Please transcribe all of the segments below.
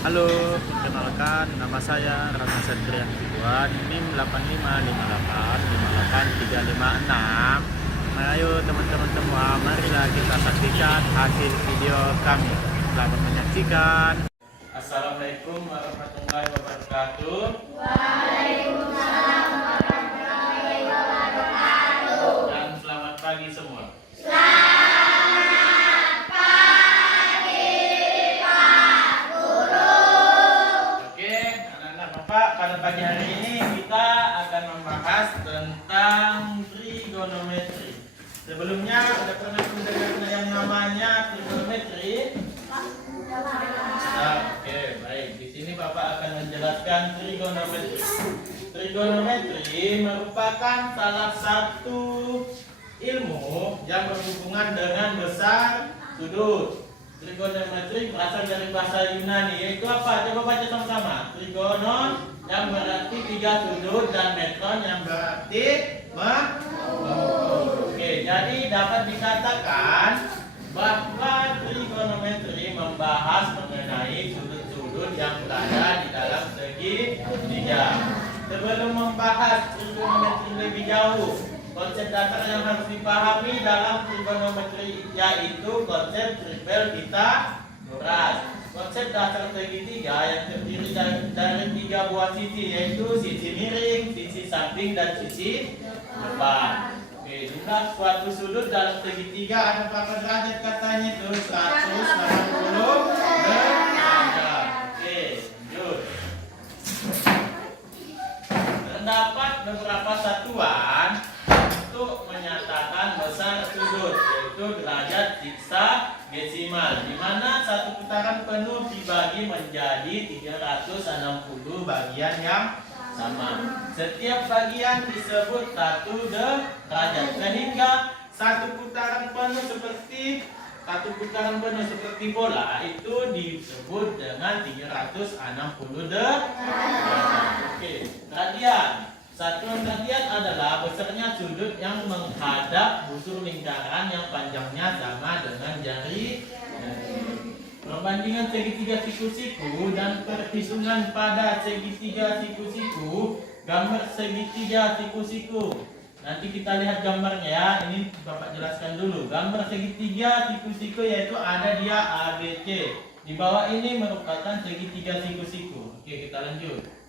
Halo, perkenalkan nama saya Rama Satria Hasibuan, NIM 8558585356. Ayo teman-teman semua, marilah kita saksikan hasil video kami. Selamat menyaksikan. Assalamualaikum warahmatullahi wabarakatuh. Waalaikumsalam warahmatullahi wabarakatuh. Dan selamat pagi semua. Selamat pagi, Pak Guru. Oke, anak-anak Bapak, pada pagi hari ini kita akan membahas tentang trigonometri. Sebelumnya ada pernah mendengar yang namanya trigonometri? Oke, baik. Di sini Bapak akan menjelaskan trigonometri. Trigonometri merupakan salah satu ilmu yang berhubungan dengan besar sudut. Trigonometri berasal dari bahasa Yunani, yaitu apa? Coba baca sama-sama. Trigonon yang berarti tiga sudut dan metron yang berarti mengukur. Oke, jadi dapat dikatakan bahwa trigonometri membahas mengenai sudut-sudut yang berada di dalam segitiga. Sebelum membahas trigonometri lebih jauh, konsep dasar yang harus dipahami dalam trigonometri yaitu konsep tripel Pythagoras. Konsep dasar segitiga yang terdiri dari tiga buah sisi, yaitu sisi miring, sisi samping, dan sisi depan. Oke, jumlah suatu sudut dalam segitiga ada berapa derajat katanya itu? 180 derajat. Oke, lanjut. Terdapat beberapa satuan untuk menyatakan besar sudut, yaitu derajat heksagesimal, di mana satu putaran penuh dibagi menjadi 360 bagian yang sama. Setiap bagian disebut satu derajat, sehingga satu putaran penuh seperti bola itu disebut dengan 360 derajat. Oke, radian. Satuan radian adalah besarnya sudut yang menghadap busur lingkaran yang panjangnya sama dengan jari. Perbandingan segitiga siku-siku dan perhitungan pada segitiga siku-siku. Gambar segitiga siku-siku. Nanti kita lihat gambarnya ya. Ini Bapak jelaskan dulu. Gambar segitiga siku-siku yaitu ada dia ABC. Di bawah ini merupakan segitiga siku-siku. Oke, kita lanjut.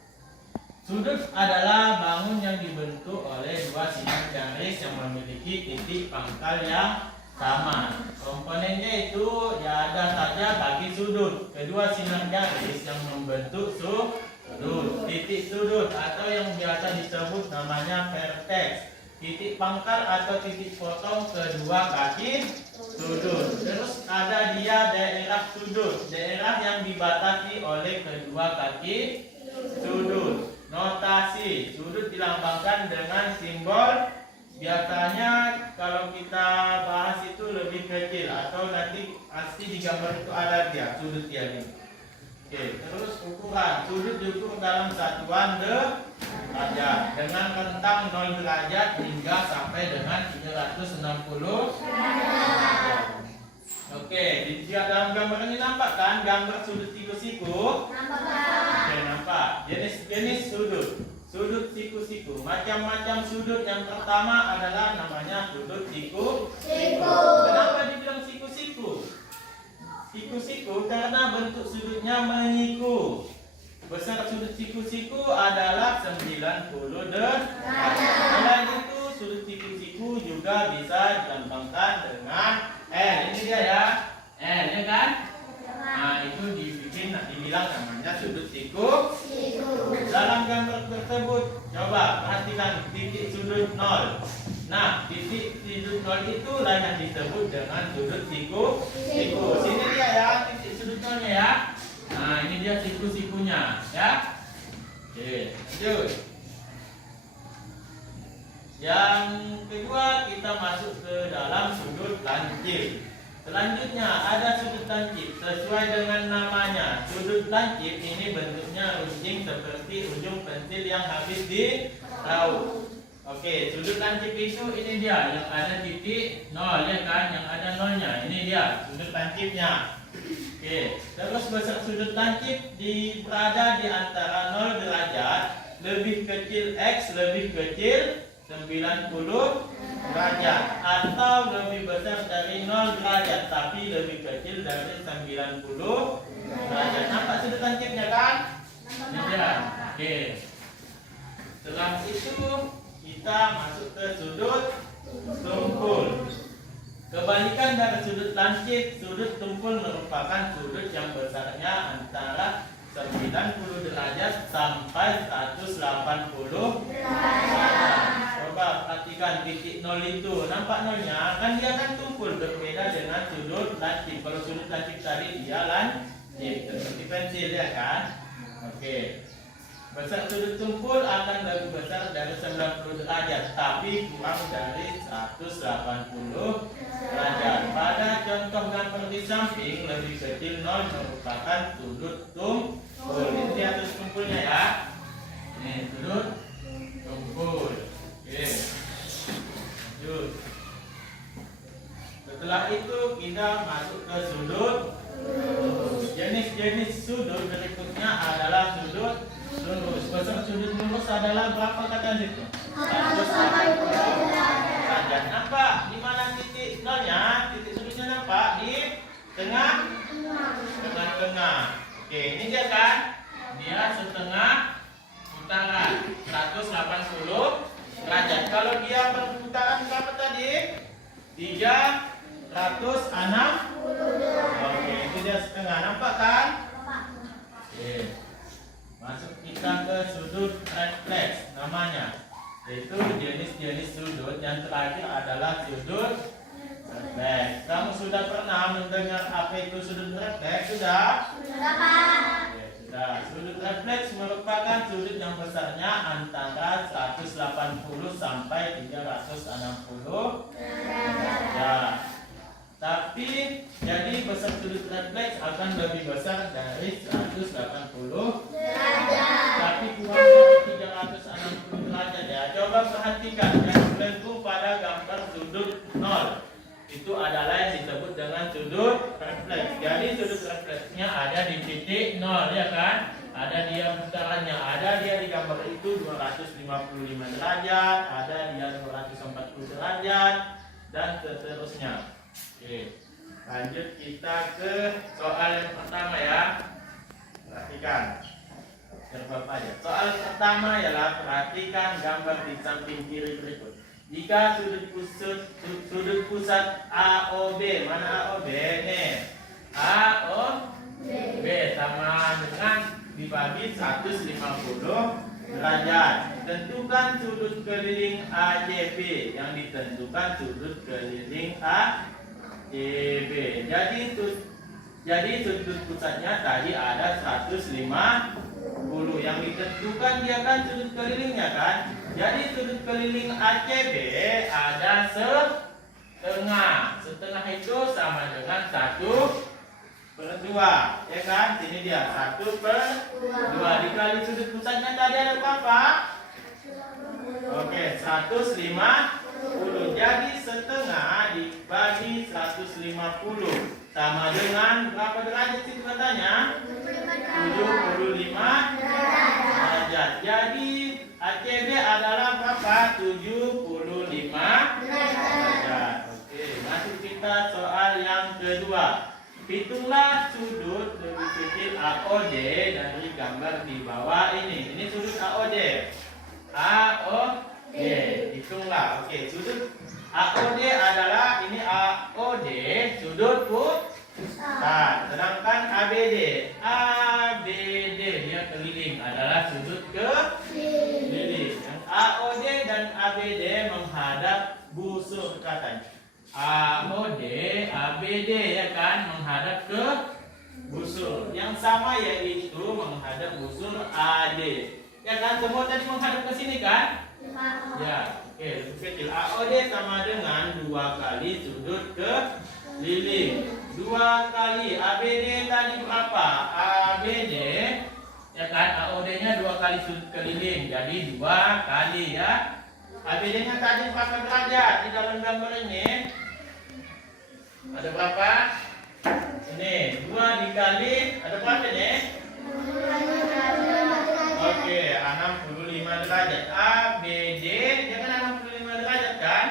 Sudut adalah bangun yang dibentuk oleh dua sinar garis yang memiliki titik pangkal yang sama. Komponennya itu ya ada saja bagi sudut. Kedua sinar garis yang membentuk sudut. Titik sudut atau yang biasa disebut namanya vertex. Titik pangkal atau titik potong kedua kaki sudut. Terus ada dia daerah sudut. Daerah yang dibatasi oleh kedua kaki sudut. Notasi sudut dilambangkan dengan simbol. Biasanya kalau kita bahas itu lebih kecil atau nanti pasti di gambar itu ada dia sudut dia nih. Oke, terus ukuran sudut diukur dalam satuan derajat dengan rentang 0 derajat hingga sampai dengan 360 derajat. Oke, di dalam gambar ini nampak kan gambar sudut siku-siku? Oke, nampak. Jenis sudut. Sudut siku-siku. Macam-macam sudut. Yang pertama adalah namanya sudut siku-siku. Kenapa dibilang siku-siku? Siku-siku karena bentuk sudutnya menyiku. Besar sudut siku-siku adalah 90 derajat. Selain itu, sudut siku-siku juga bisa dilambangkan dengan N. Ini dia ya. N, ya kan? Nah, itu dibilang namanya sudut siku. Dalam gambar tersebut, coba perhatikan titik sudut 0. Nah, titik sudut 0 itulah yang disebut dengan sudut siku-siku. Sini dia ya, titik sudut 0-nya ya. Nah, ini dia siku-sikunya, ya. Oke, lanjut. Yang kedua, kita masuk ke dalam sudut lancip. Selanjutnya ada sudut lancip. Sesuai dengan namanya, sudut lancip ini bentuknya runcing seperti ujung pensil yang habis diraup. Oke, sudut lancip itu ini dia yang ada titik 0 ya kan, yang ada 0-nya. Ini dia sudut lancipnya. Oke, terus besar sudut lancip berada di antara 0 derajat, lebih kecil X lebih kecil 90 derajat, atau lebih besar dari 0 derajat tapi lebih kecil dari 90 derajat. Nampak sudut lancipnya kan? Iya. Oke. Setelah itu kita masuk ke sudut tumpul. Kebalikan dari sudut lancip, sudut tumpul merupakan sudut yang besarnya antara 90 derajat sampai 180 derajat. Coba perhatikan titik 0 itu, nampak nolnya? Kan dia kan tumpul, berbeda dengan sudut lancip. Kalau sudut lancip tadi dia lancip, seperti pensil ya kan? Oke. Besar sudut tumpul akan lebih besar dari 90 derajat, tapi kurang dari 180 derajat. Pada contoh gambar di samping, lebih kecil 0 merupakan sudut tumpul. Ini di atas tumpulnya ya. Ini sudut tumpul. Oke. Lanjut. Setelah itu kita masuk ke sudut. Jenis-jenis sudut berikutnya adalah sudut lurus. Besar sudut lurus adalah berapa kata itu? 180 derajat. Nampak di mana titik nolnya? Titik sudutnya nampak di tengah. Tengah-tengah. Oke, ini dia kan? Dia setengah putaran 180 derajat. Kalau dia berputaran berapa tadi? 360. Oke, itu dia setengah. Nampak kan? Oke. Masuk kita ke sudut refleks namanya, yaitu jenis-jenis sudut. Yang terakhir adalah sudut refleks. Kamu sudah pernah mendengar apa itu sudut refleks? Sudah? Sudah, Pak. Oke, sudah. Sudut refleks merupakan sudut yang besarnya antara 180 sampai 360 derajat. Tapi jadi besar sudut refleks akan lebih besar dari 180 derajat, tapi kurang dari 360 derajat ya. Coba perhatikan yang melengkung pada gambar sudut 0. Itu adalah yang disebut dengan sudut refleks. Jadi sudut refleksnya ada di titik 0 ya kan? Ada dia putarannya, ada dia di gambar itu 255 derajat, ada dia 240 derajat dan seterusnya. Oke, lanjut kita ke soal yang pertama ya. Perhatikan, jawab aja. Soal pertama ialah perhatikan gambar di samping kiri berikut. Jika sudut pusat AOB, mana AOB? Nih, AOB sama dengan dibagi 150 derajat. Tentukan sudut keliling AJB. Yang ditentukan sudut keliling AJB. Jadi sudut pusatnya tadi ada 150. Yang ditentukan dia kan sudut kelilingnya kan. Jadi sudut keliling ACB ada setengah. Setengah itu sama dengan 1/2. Ya kan? Sini dia 1/2 dikali sudut pusatnya tadi ada berapa? Oke, 150. Jadi setengah dibagi 150 sama dengan berapa derajat sih katanya? 75 derajat. Jadi ACB adalah berapa? 75 derajat. Oke, masuk kita soal yang kedua. Hitunglah sudut lebih kecil AOD dari gambar di bawah ini. Ini sudut AOD. AOD, hitunglah. Oke, sudut AOD adalah ini AOD, sudut pusat. Sedangkan ABD dia keliling adalah sudut keliling. Yang AOD dan ABD menghadap busur katanya. AOD, ABD ya kan menghadap ke busur. Yang sama yaitu menghadap busur AD. Ya kan semua tadi menghadap ke sini kan? Ya, oke, lebih kecil. AOD sama dengan 2 kali sudut keliling. 2 kali ABD tadi berapa? ABD ya kan AOD-nya 2 kali sudut keliling. Jadi 2 kali ya. ABD-nya tadi berapa derajat di dalam gambar ini? Ada berapa? Ini 2 dikali ada berapa nih? Oke, 65 derajat. A, B, D, dia kan 65 derajat kan?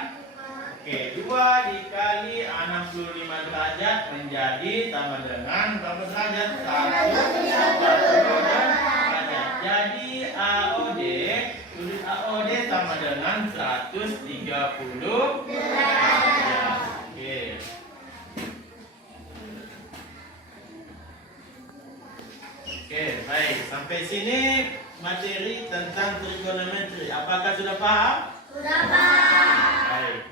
Oke, 2 dikali 65 derajat menjadi sama dengan berapa derajat? 130 derajat. Jadi AOD, tulis AOD sama dengan 130 derajat. Oke. Oke, baik. Sampai sini materi tentang trigonometri. Apakah sudah paham? Sudah paham. Baik.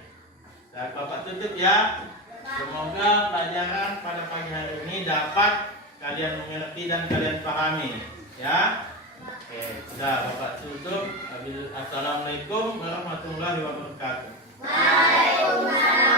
Dan Bapak tutup ya. Semoga pelajaran pada pagi hari ini dapat kalian mengerti dan kalian pahami. Ya. Oke, sudah Bapak tutup. Assalamualaikum warahmatullahi wabarakatuh. Waalaikumsalam.